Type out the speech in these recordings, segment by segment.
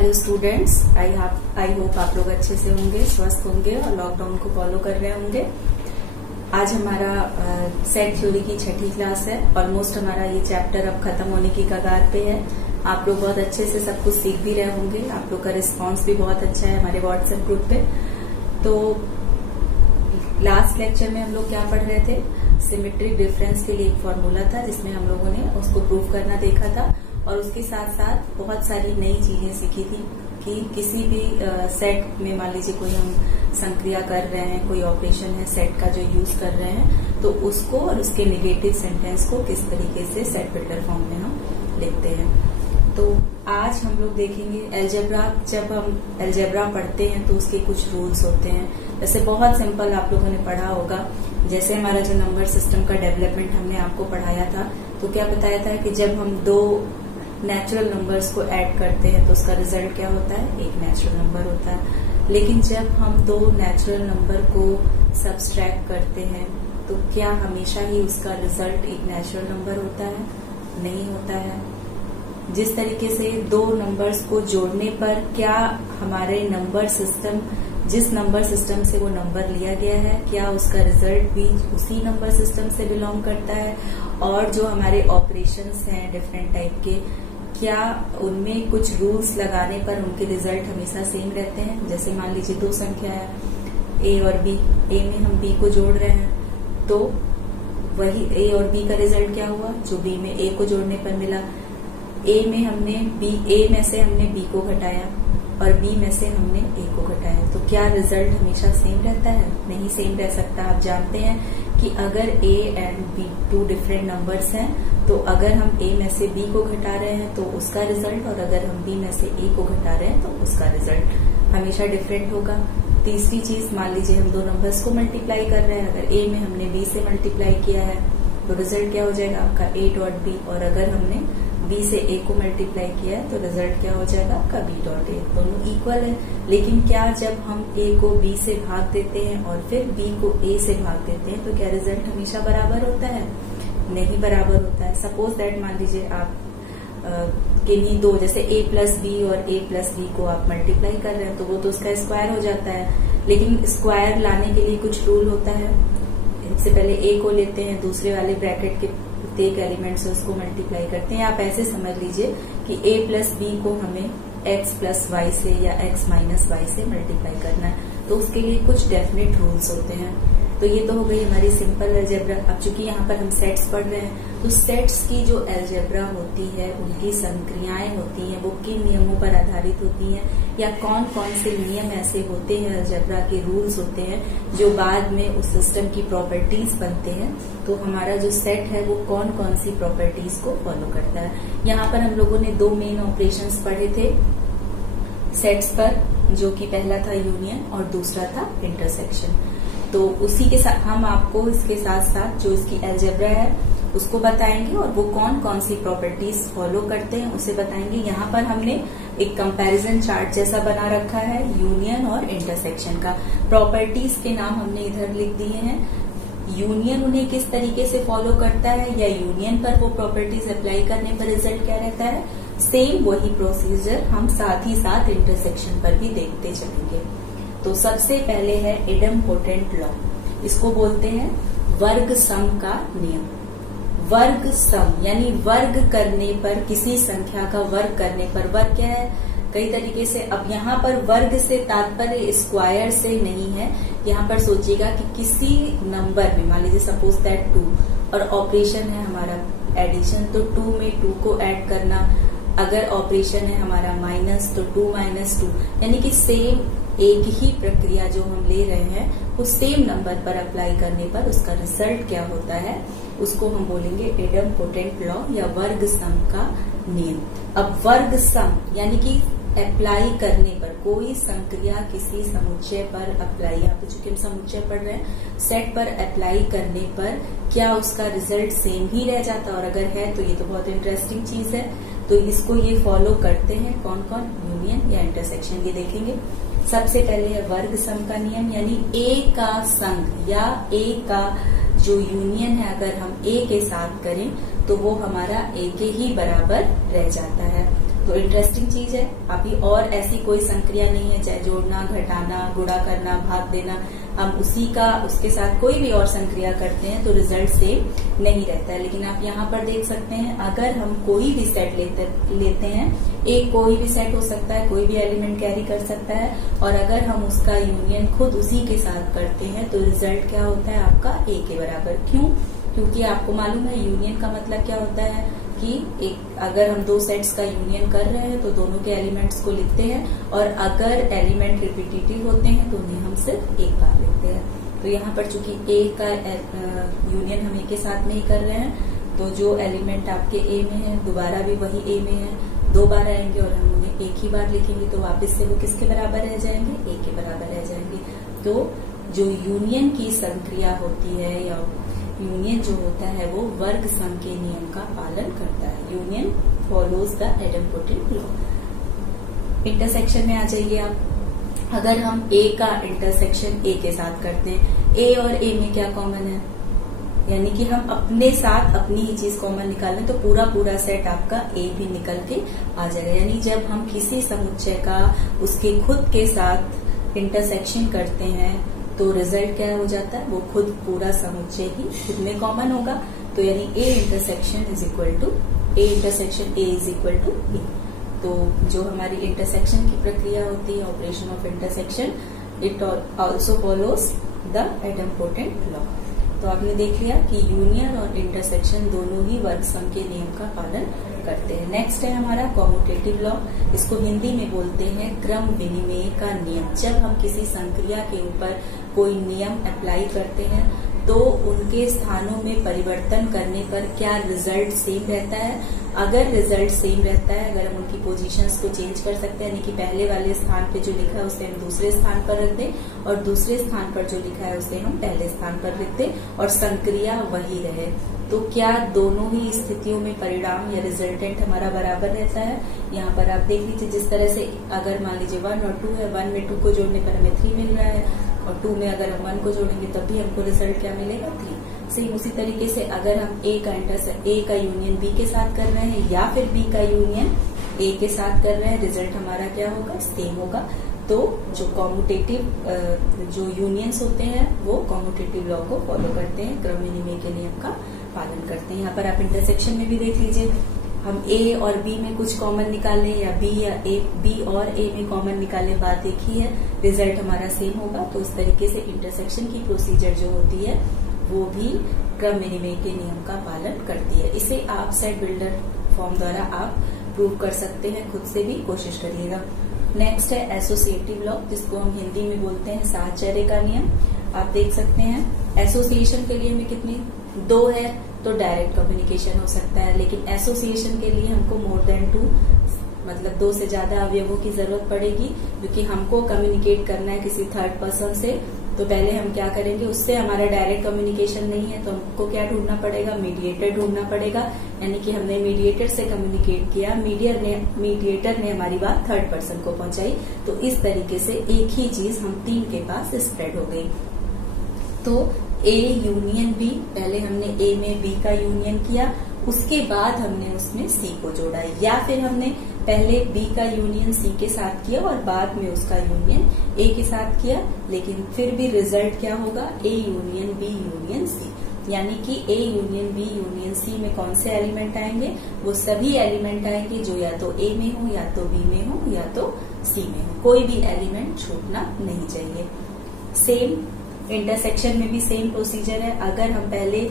Hello students, I hope आप लोग अच्छे से होंगे, स्वस्थ होंगे और लॉकडाउन को फॉलो कर रहे होंगे। आज हमारा सेट थ्योरी की छठी क्लास है। ऑलमोस्ट हमारा ये चैप्टर अब खत्म होने की कगार पे है। आप लोग बहुत अच्छे से सब कुछ सीख भी रहे होंगे। आप लोग का रिस्पांस भी बहुत अच्छा है हमारे व्हाट्सएप ग्रुप पे। तो लास्ट लेक्चर में हम लोग क्या पढ़ रहे थे? सिमेट्रिक डिफरेंस के लिए एक फॉर्मूला था जिसमें हम लोगों ने उसको प्रूव करना देखा था और उसके साथ साथ बहुत सारी नई चीजें सीखी थी कि किसी भी सेट में मान लीजिए कोई हम संक्रिया कर रहे हैं, कोई ऑपरेशन है सेट का जो यूज कर रहे हैं, तो उसको और उसके नेगेटिव सेंटेंस को किस तरीके से सेट बिल्डर फॉर्म में हम लिखते हैं। तो आज हम लोग देखेंगे अलजेब्रा। जब हम अलजेब्रा पढ़ते हैं तो उसके कुछ रूल्स होते हैं। वैसे बहुत सिंपल आप लोगों ने पढ़ा होगा। जैसे हमारा जो नंबर सिस्टम का डेवलपमेंट हमने आपको पढ़ाया था, तो क्या बताया था कि जब हम दो नेचुरल नंबर्स को ऐड करते हैं तो उसका रिजल्ट क्या होता है? एक नेचुरल नंबर होता है। लेकिन जब हम दो नेचुरल नंबर को सब्सट्रैक्ट करते हैं तो क्या हमेशा ही उसका रिजल्ट एक नेचुरल नंबर होता है? नहीं होता है। जिस तरीके से दो नंबर्स को जोड़ने पर क्या हमारे नंबर सिस्टम, जिस नंबर सिस्टम से वो नंबर लिया गया है, क्या उसका रिजल्ट भी उसी नंबर सिस्टम से बिलोंग करता है? और जो हमारे ऑपरेशंस हैं डिफरेंट टाइप के, क्या उनमें कुछ रूल्स लगाने पर उनके रिजल्ट हमेशा सेम रहते हैं? जैसे मान लीजिए दो संख्या है ए और बी, ए में हम बी को जोड़ रहे हैं तो वही ए और बी का रिजल्ट क्या हुआ जो बी में ए को जोड़ने पर मिला। ए में से हमने बी को घटाया और बी में से हमने ए को घटाया, तो क्या रिजल्ट हमेशा सेम रहता है? नहीं सेम रह सकता। आप जानते हैं कि अगर A and B two different numbers हैं, तो अगर हम ए में से बी को घटा रहे हैं तो उसका रिजल्ट, और अगर हम बी में से ए को घटा रहे हैं तो उसका रिजल्ट हमेशा डिफरेंट होगा। तीसरी चीज, मान लीजिए हम दो नंबर्स को मल्टीप्लाई कर रहे हैं। अगर ए में हमने बी से मल्टीप्लाई किया है तो रिजल्ट क्या हो जाएगा आपका? A dot B. और अगर हमने बी से ए को मल्टीप्लाई किया है तो रिजल्ट क्या हो जाएगा आपका? B dot A. दोनों इक्वल है। लेकिन क्या जब हम ए को बी से भाग देते हैं और फिर बी को ए से भाग देते हैं तो क्या रिजल्ट हमेशा बराबर होता है? नहीं बराबर होता है। सपोज दैट मान लीजिए आप किन्हीं दो, जैसे ए प्लस बी और ए प्लस बी को आप मल्टीप्लाई कर रहे हैं तो वो तो उसका स्क्वायर हो जाता है। लेकिन स्क्वायर लाने के लिए कुछ रूल होता है। इससे पहले ए को लेते हैं, दूसरे वाले ब्रैकेट के एक एलिमेंट से उसको मल्टीप्लाई करते हैं। आप ऐसे समझ लीजिए कि a प्लस बी को हमें x प्लस वाई से या x माइनस वाई से मल्टीप्लाई करना है, तो उसके लिए कुछ डेफिनेट रूल्स होते हैं। तो ये तो हो गई हमारी सिंपल अलजेब्रा। अब चूंकि यहाँ पर हम सेट्स पढ़ रहे हैं तो सेट्स की जो अलजेब्रा होती है, उनकी संक्रियाएं होती हैं, वो किन नियमों पर आधारित होती हैं, या कौन कौन से नियम ऐसे होते हैं, अलजेब्रा के रूल्स होते हैं जो बाद में उस सिस्टम की प्रॉपर्टीज बनते हैं। तो हमारा जो सेट है वो कौन कौन सी प्रॉपर्टीज को फॉलो करता है। यहाँ पर हम लोगों ने दो मेन ऑपरेशंस पढ़े थे सेट्स पर, जो कि पहला था यूनियन और दूसरा था इंटरसेक्शन। तो उसी के साथ हम आपको इसके साथ साथ जो इसकी अलजेब्रा है उसको बताएंगे और वो कौन कौन सी प्रॉपर्टीज फॉलो करते हैं उसे बताएंगे। यहाँ पर हमने एक कंपैरिजन चार्ट जैसा बना रखा है यूनियन और इंटरसेक्शन का। प्रॉपर्टीज के नाम हमने इधर लिख दिए हैं। यूनियन उन्हें किस तरीके से फॉलो करता है, या यूनियन पर वो प्रॉपर्टीज अप्लाई करने पर रिजल्ट क्या रहता है, सेम वही प्रोसीजर हम साथ ही साथ इंटरसेक्शन पर भी देखते चलेंगे। तो सबसे पहले है इडम्पोटेंट लॉ। इसको बोलते हैं वर्ग सम का नियम। वर्ग सम यानी वर्ग करने पर, किसी संख्या का वर्ग करने पर, वर्ग क्या है कई तरीके से। अब यहाँ पर वर्ग से तात्पर्य स्क्वायर से नहीं है। यहाँ पर सोचिएगा कि किसी नंबर में, मान लीजिए सपोज दैट 2, और ऑपरेशन है हमारा एडिशन, तो 2 में 2 को ऐड करना। अगर ऑपरेशन है हमारा माइनस, तो 2 माइनस 2, यानी कि सेम एक ही प्रक्रिया जो हम ले रहे हैं वो सेम नंबर पर अप्लाई करने पर उसका रिजल्ट क्या होता है, उसको हम बोलेंगे इडम्पोटेंट लॉ या वर्ग सम का नियम। अब वर्ग सम यानी कि अप्लाई करने पर, कोई संक्रिया किसी समुच्चय पर अप्लाई, यहाँ पे चूंकि हम समुच्चय पढ़ रहे हैं, सेट पर अप्लाई करने पर क्या उसका रिजल्ट सेम ही रह जाता, और अगर है तो ये तो बहुत इंटरेस्टिंग चीज है। तो इसको ये फॉलो करते हैं कौन कौन, यूनियन या इंटरसेक्शन, ये देखेंगे। सबसे पहले है वर्ग सम का नियम, यानी ए का संग या ए का जो यूनियन है अगर हम ए के साथ करें तो वो हमारा ए के ही बराबर रह जाता है। तो इंटरेस्टिंग चीज है। अभी और ऐसी कोई संक्रिया नहीं है, चाहे जोड़ना, घटाना, गुणा करना, भाग देना, हम उसके साथ कोई भी और संक्रिया करते हैं तो रिजल्ट सेम नहीं रहता है। लेकिन आप यहाँ पर देख सकते हैं, अगर हम कोई भी सेट लेते हैं, एक कोई भी सेट हो सकता है, कोई भी एलिमेंट कैरी कर सकता है, और अगर हम उसका यूनियन खुद उसी के साथ करते हैं तो रिजल्ट क्या होता है आपका ए के बराबर। क्यों? क्योंकि आपको मालूम है यूनियन का मतलब क्या होता है कि अगर हम दो सेट्स का यूनियन कर रहे हैं तो दोनों के एलिमेंट्स को लिखते हैं, और अगर एलिमेंट रिपीटेटिव होते हैं तो उन्हें हम सिर्फ एक बार लिखते हैं। तो यहाँ पर चूंकि ए का यूनियन हम ए के साथ में ही कर रहे हैं, तो जो एलिमेंट आपके ए में है दोबारा भी वही ए में है, दो बार आएंगे और हम उन्हें एक ही बार लिखेंगे, तो वापस से वो किसके बराबर रह जाएंगे? ए के बराबर रह जाएंगे। तो जो यूनियन की संक्रिया होती है या यूनियन जो होता है वो वर्ग सम के नियम का पालन करता है। Union follows the idempotent law. Intersection में आ जाइए आप। अगर हम ए का इंटरसेक्शन ए के साथ करते हैं, ए और ए में क्या कॉमन है? यानी कि हम अपने साथ अपनी ही चीज कॉमन निकालें तो पूरा सेट आपका ए भी निकल के आ जाएगा। यानी जब हम किसी समुच्चय का उसके खुद के साथ इंटरसेक्शन करते हैं तो रिजल्ट क्या हो जाता है? वो खुद पूरा समुच्चय ही खुद में कॉमन होगा। तो यानी A intersection is equal to A intersection A is equal to A. तो जो हमारी इंटरसेक्शन की प्रक्रिया होती है, operation of intersection, it also follows the idempotent law. तो आपने देख लिया कि यूनियन और इंटरसेक्शन दोनों ही वर्ग सम के नियम का पालन करते हैं। नेक्स्ट है हमारा कॉम्यूटेटिव लॉ। इसको हिंदी में बोलते हैं क्रम विनिमय का नियम। जब हम किसी संक्रिया के ऊपर कोई नियम अप्लाई करते हैं तो उनके स्थानों में परिवर्तन करने पर क्या रिजल्ट सेम रहता है? अगर रिजल्ट सेम रहता है, अगर हम उनकी पोजीशंस को चेंज कर सकते हैं, यानी कि पहले वाले स्थान पे जो लिखा है उसे हम दूसरे स्थान पर रख दें और दूसरे स्थान पर जो लिखा है उसे हम पहले स्थान पर लिख दें और संक्रिया वही रहे, तो क्या दोनों ही स्थितियों में परिणाम या रिजल्टेंट हमारा बराबर रहता है? यहाँ पर आप देख लीजिए, जिस तरह से अगर मान लीजिए 1 और 2 है, 1 में 2 को जोड़ने पर हमें 3 मिल रहा है और 2 में अगर हम 1 को जोड़ेंगे तब भी हमको रिजल्ट क्या मिलेगा? 3। सेम उसी तरीके से अगर हम ए का यूनियन बी के साथ कर रहे हैं या फिर बी का यूनियन ए के साथ कर रहे हैं, रिजल्ट हमारा क्या होगा? सेम होगा। तो जो कॉम्यूटेटिव जो यूनियंस होते हैं वो कॉम्यूटेटिव लॉ को फॉलो करते हैं, क्रम विनिमय के नियम का पालन करते हैं। यहाँ पर आप इंटरसेक्शन में भी देख लीजिए, हम ए और बी में कुछ कॉमन निकालें या बी और ए में कॉमन निकालें, बात एक ही है, रिजल्ट हमारा सेम होगा। तो इस तरीके से इंटरसेक्शन की प्रोसीजर जो होती है वो भी क्रम विनिमय के नियम का पालन करती है। इसे आप सेट बिल्डर फॉर्म द्वारा आप प्रूव कर सकते हैं, खुद से भी कोशिश करिएगा। नेक्स्ट है एसोसिएटिव लॉ, जिसको हम हिंदी में बोलते हैं साहचर्य का नियम। आप देख सकते हैं एसोसिएशन के लिए हमें कितनी 2 है तो डायरेक्ट कम्युनिकेशन हो सकता है, लेकिन एसोसिएशन के लिए हमको मोर देन 2 मतलब 2 से ज्यादा अवयवों की जरूरत पड़ेगी, क्योंकि हमको कम्युनिकेट करना है किसी थर्ड पर्सन से। तो पहले हम क्या करेंगे, उससे हमारा डायरेक्ट कम्युनिकेशन नहीं है तो हमको क्या ढूंढना पड़ेगा? मीडिएटर ढूंढना पड़ेगा। यानी कि हमने मीडिएटर से कम्युनिकेट किया, मीडिएटर ने हमारी बात थर्ड पर्सन को पहुंचाई। तो इस तरीके से एक ही चीज हम 3 के पास स्प्रेड हो गई। तो ए यूनियन बी, पहले हमने ए में बी का यूनियन किया, उसके बाद हमने उसमें सी को जोड़ा, या फिर हमने पहले बी का यूनियन सी के साथ किया और बाद में उसका यूनियन ए के साथ किया, लेकिन फिर भी रिजल्ट क्या होगा? A union B union C. यानी कि A union B union C में कौन से एलिमेंट आएंगे? वो सभी एलिमेंट आएंगे जो या तो ए में हो, या तो बी में हो, या तो सी में हो। कोई भी एलिमेंट छूटना नहीं चाहिए। सेम इंटरसेक्शन में भी सेम प्रोसीजर है। अगर हम पहले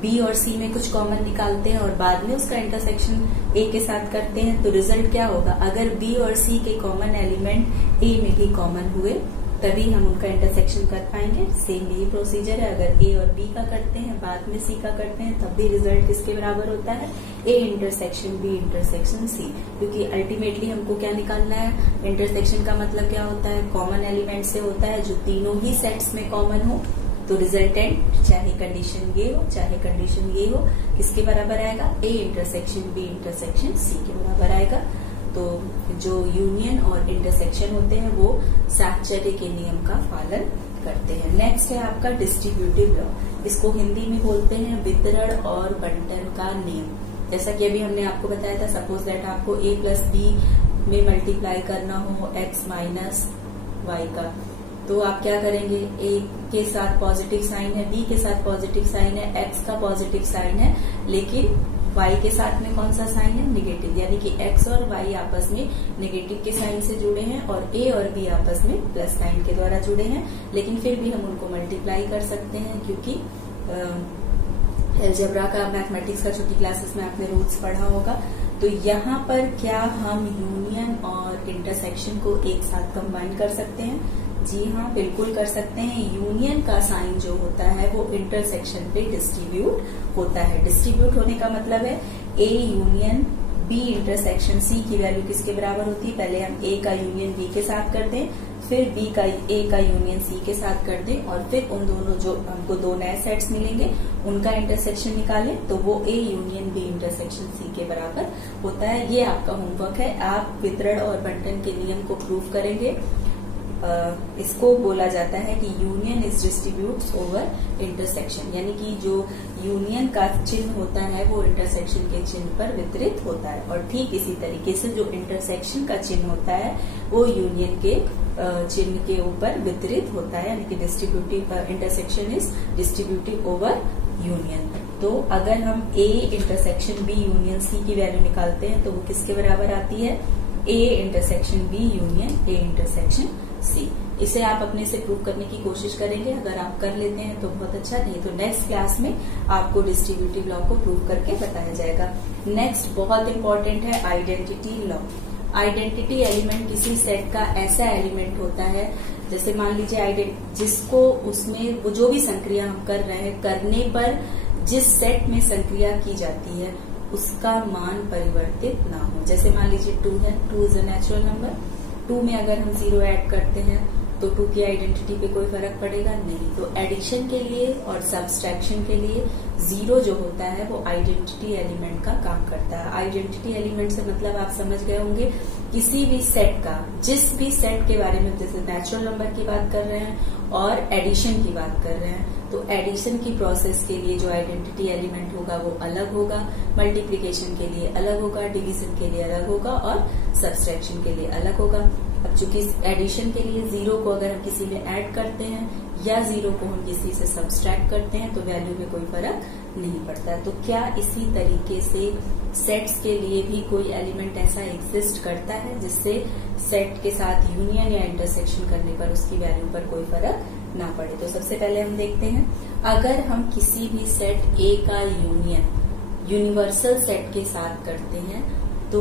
बी और सी में कुछ कॉमन निकालते हैं और बाद में उसका इंटरसेक्शन ए के साथ करते हैं तो रिजल्ट क्या होगा? अगर बी और सी के कॉमन एलिमेंट ए में भी कॉमन हुए तभी हम उनका इंटरसेक्शन कर पाएंगे। सेम यही प्रोसीजर है। अगर ए और बी का करते हैं बाद में सी का करते हैं तब भी रिजल्ट किसके बराबर होता है? A intersection B intersection C, क्योंकि अल्टीमेटली हमको क्या निकालना है? इंटरसेक्शन का मतलब क्या होता है? कॉमन एलिमेंट से होता है जो तीनों ही सेट्स में कॉमन हो। तो रिजल्टेंट चाहे कंडीशन ये हो चाहे कंडीशन ये हो, किसके बराबर आएगा? A intersection B intersection C के बराबर आएगा। तो जो यूनियन और इंटरसेक्शन होते हैं वो साहचर्य के नियम का पालन करते हैं। नेक्स्ट है आपका डिस्ट्रीब्यूटिव लॉ। इसको हिंदी में बोलते हैं वितरण और बंटन का नियम। जैसा कि अभी हमने आपको बताया था, सपोज दैट आपको a प्लस बी में मल्टीप्लाई करना हो x माइनस वाई का, तो आप क्या करेंगे, a के साथ पॉजिटिव साइन है, b के साथ पॉजिटिव साइन है, x का पॉजिटिव साइन है, लेकिन y के साथ में कौन सा साइन है, निगेटिव, यानी कि x और y आपस में निगेटिव के साइन से जुड़े हैं और a और b आपस में प्लस साइन के द्वारा जुड़े हैं, लेकिन फिर भी हम उनको मल्टीप्लाई कर सकते हैं, क्योंकि अलजेब्रा का, मैथमेटिक्स का छोटी क्लासेस में आपने रूल्स पढ़ा होगा। तो यहाँ पर क्या हम यूनियन और इंटरसेक्शन को एक साथ कंबाइन कर सकते हैं? जी हाँ, बिल्कुल कर सकते हैं। यूनियन का साइन जो होता है वो इंटरसेक्शन पे डिस्ट्रीब्यूट होता है। डिस्ट्रीब्यूट होने का मतलब है A union B intersection C की वैल्यू किसके बराबर होती है? पहले हम ए का यूनियन बी के साथ कर दें, फिर बी का ए का यूनियन सी के साथ कर दें, और फिर उन दोनों जो हमको दो नए सेट्स मिलेंगे उनका इंटरसेक्शन निकालें, तो वो A union B intersection C के बराबर होता है। ये आपका होमवर्क है। आप वितरण और बंटन के नियम को प्रूव करेंगे। इसको बोला जाता है कि union is distributes over intersection, यानी कि जो यूनियन का चिन्ह होता है वो इंटरसेक्शन के चिन्ह पर वितरित होता है, और ठीक इसी तरीके से जो इंटरसेक्शन का चिन्ह होता है वो यूनियन के चिन्ह के ऊपर वितरित होता है, यानी कि distributive intersection is distributive over union. तो अगर हम A intersection B union C की वैल्यू निकालते हैं तो वो किसके बराबर आती है? A intersection B union A intersection C. इसे आप अपने से प्रूव करने की कोशिश करेंगे। अगर आप कर लेते हैं तो बहुत अच्छा, नहीं तो नेक्स्ट क्लास में आपको डिस्ट्रीब्यूटिव लॉ को प्रूव करके बताया जाएगा। नेक्स्ट बहुत इंपॉर्टेंट है आइडेंटिटी लॉ। आइडेंटिटी एलिमेंट किसी सेट का ऐसा एलिमेंट होता है, जैसे मान लीजिए जिसको उसमें वो जो भी संक्रिया हम कर रहे हैं, करने पर जिस सेट में संक्रिया की जाती है उसका मान परिवर्तित ना हो। जैसे मान लीजिए 2 है, 2 इज अ नेचुरल नंबर, 2 में अगर हम 0 ऐड करते हैं तो 2 की आइडेंटिटी पे कोई फर्क पड़ेगा नहीं। तो एडिशन के लिए और सब्सट्रैक्शन के लिए 0 जो होता है वो आइडेंटिटी एलिमेंट का काम करता है। आइडेंटिटी एलिमेंट से मतलब आप समझ गए होंगे, किसी भी सेट का, जिस भी सेट के बारे में, जैसे नेचुरल नंबर की बात कर रहे हैं और एडिशन की बात कर रहे हैं, तो एडिशन की प्रोसेस के लिए जो आइडेंटिटी एलिमेंट होगा वो अलग होगा, मल्टीप्लिकेशन के लिए अलग होगा, डिवीजन के लिए अलग होगा और सब्सट्रैक्शन के लिए अलग होगा। अब चूंकि एडिशन के लिए 0 को अगर हम किसी में ऐड करते हैं या 0 को हम किसी से सब्सट्रैक्ट करते हैं तो वैल्यू में कोई फर्क नहीं पड़ता। तो क्या इसी तरीके से सेट्स के लिए भी कोई एलिमेंट ऐसा एग्जिस्ट करता है जिससे सेट के साथ यूनियन या इंटरसेक्शन करने पर उसकी वैल्यू पर कोई फर्क ना पड़े? तो सबसे पहले हम देखते हैं, अगर हम किसी भी सेट ए का यूनियन यूनिवर्सल सेट के साथ करते हैं तो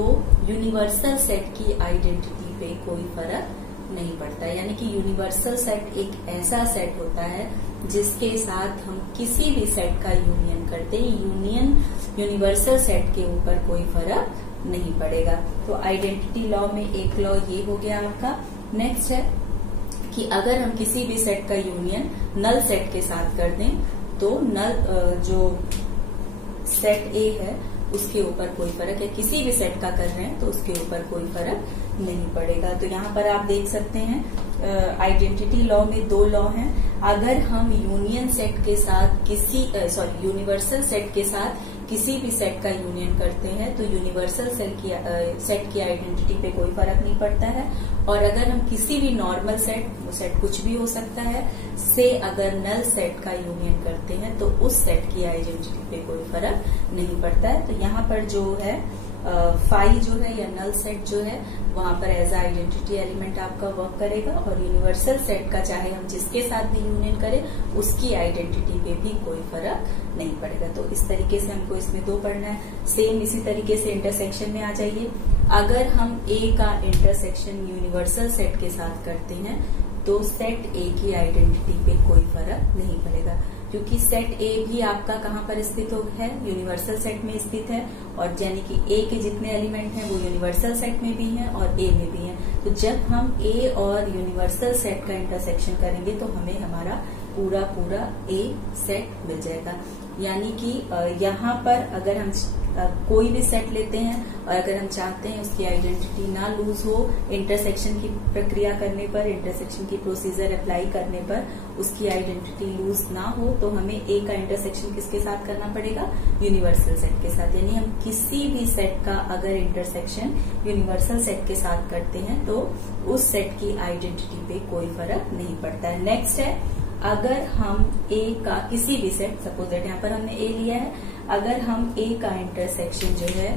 यूनिवर्सल सेट की आइडेंटिटी पे कोई फर्क नहीं पड़ता। यानी कि यूनिवर्सल सेट एक ऐसा सेट होता है जिसके साथ हम किसी भी सेट का यूनियन करते हैं, यूनिवर्सल सेट के ऊपर कोई फर्क नहीं पड़ेगा। तो आइडेंटिटी लॉ में एक लॉ ये हो गया आपका। नेक्स्ट है कि अगर हम किसी भी सेट का यूनियन नल सेट के साथ कर दें तो नल जो सेट ए है उसके ऊपर कोई फर्क है, किसी भी सेट का कर रहे हैं तो उसके ऊपर कोई फर्क नहीं पड़ेगा। तो यहाँ पर आप देख सकते हैं आइडेंटिटी लॉ में 2 लॉ हैं। अगर हम यूनियन सेट के साथ यूनिवर्सल सेट के साथ किसी भी सेट का यूनियन करते हैं तो यूनिवर्सल सेट की आइडेंटिटी पे कोई फर्क नहीं पड़ता है, और अगर हम किसी भी नॉर्मल सेट, वो सेट कुछ भी हो सकता है, से अगर नल सेट का यूनियन करते हैं तो उस सेट की आइडेंटिटी पे कोई फर्क नहीं पड़ता है। तो यहाँ पर जो है फाई जो है या नल सेट जो है वहां पर एज आइडेंटिटी एलिमेंट आपका वर्क करेगा, और यूनिवर्सल सेट का चाहे हम जिसके साथ भी यूनियन करें उसकी आइडेंटिटी पे भी कोई फर्क नहीं पड़ेगा। तो इस तरीके से हमको इसमें 2 पढ़ना है। सेम इसी तरीके से इंटरसेक्शन में आ जाइए। अगर हम ए का इंटरसेक्शन यूनिवर्सल सेट के साथ करते हैं तो सेट ए की आइडेंटिटी पे कोई फर्क नहीं पड़ेगा, क्योंकि सेट ए भी आपका कहाँ पर स्थित है? यूनिवर्सल सेट में स्थित है, और यानी कि ए के जितने एलिमेंट हैं वो यूनिवर्सल सेट में भी हैं और ए में भी हैं। तो जब हम ए और यूनिवर्सल सेट का इंटरसेक्शन करेंगे तो हमें हमारा पूरा ए सेट मिल जाएगा। यानी कि यहाँ पर अगर हम कोई भी सेट लेते हैं और अगर हम चाहते हैं उसकी आइडेंटिटी ना लूज हो, इंटरसेक्शन की प्रक्रिया करने पर, इंटरसेक्शन की प्रोसीजर अप्लाई करने पर उसकी आइडेंटिटी लूज ना हो, तो हमें ए का इंटरसेक्शन किसके साथ करना पड़ेगा? यूनिवर्सल सेट के साथ। यानी हम किसी भी सेट का अगर इंटरसेक्शन यूनिवर्सल सेट के साथ करते हैं तो उस सेट की आइडेंटिटी पे कोई फर्क नहीं पड़ता है। नेक्स्ट है, अगर हम ए का किसी भी सेट, सपोज दैट यहाँ पर हमने ए लिया है, अगर हम ए का इंटरसेक्शन जो है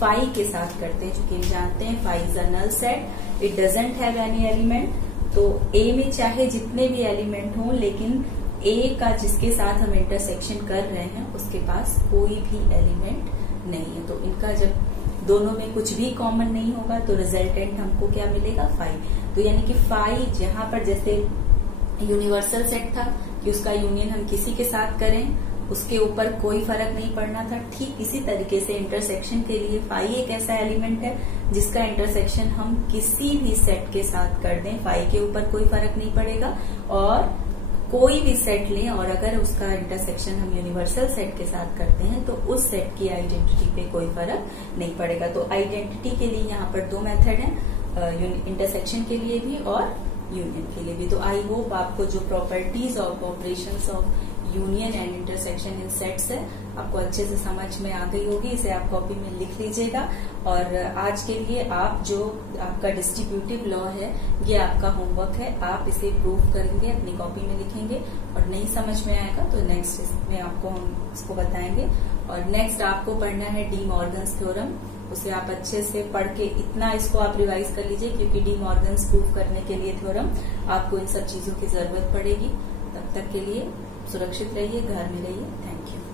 फाई के साथ करते हैं, चूंकि जानते हैं phi is a null set, it doesn't have any element, तो ए में चाहे जितने भी एलिमेंट हों, लेकिन ए का जिसके साथ हम इंटरसेक्शन कर रहे हैं उसके पास कोई भी एलिमेंट नहीं है, तो इनका जब दोनों में कुछ भी कॉमन नहीं होगा तो रिजल्टेंट हमको क्या मिलेगा? फाई। तो यानी कि फाई जहां पर जैसे यूनिवर्सल सेट था कि उसका यूनियन हम किसी के साथ करें उसके ऊपर कोई फर्क नहीं पड़ना था, ठीक इसी तरीके से इंटरसेक्शन के लिए फाई एक ऐसा एलिमेंट है जिसका इंटरसेक्शन हम किसी भी सेट के साथ कर दें, फाई के ऊपर कोई फर्क नहीं पड़ेगा। और कोई भी सेट लें और अगर उसका इंटरसेक्शन हम यूनिवर्सल सेट के साथ करते हैं तो उस सेट की आइडेंटिटी पे कोई फर्क नहीं पड़ेगा। तो आइडेंटिटी के लिए यहाँ पर दो मेथड हैं, इंटरसेक्शन के लिए भी और यूनियन के लिए भी। तो आई होप आपको जो properties of operations of union and intersection in sets है आपको अच्छे से समझ में आ गई होगी। इसे आप कॉपी में लिख लीजिएगा और आज के लिए आप जो आपका डिस्ट्रीब्यूटिव लॉ है ये आपका होमवर्क है, आप इसे प्रूव करेंगे, अपनी कॉपी में लिखेंगे और नहीं समझ में आएगा तो नेक्स्ट में आपको हम इसको बताएंगे। और नेक्स्ट आपको पढ़ना है डी मॉर्गन्स थ्योरम, उसे आप अच्छे से पढ़ के इतना इसको आप रिवाइज कर लीजिए क्योंकि डी मॉर्गन्स प्रूव करने के लिए थ्योरम आपको इन सब चीजों की जरूरत पड़ेगी। तब तक के लिए सुरक्षित रहिए, घर में रहिए। Thank you.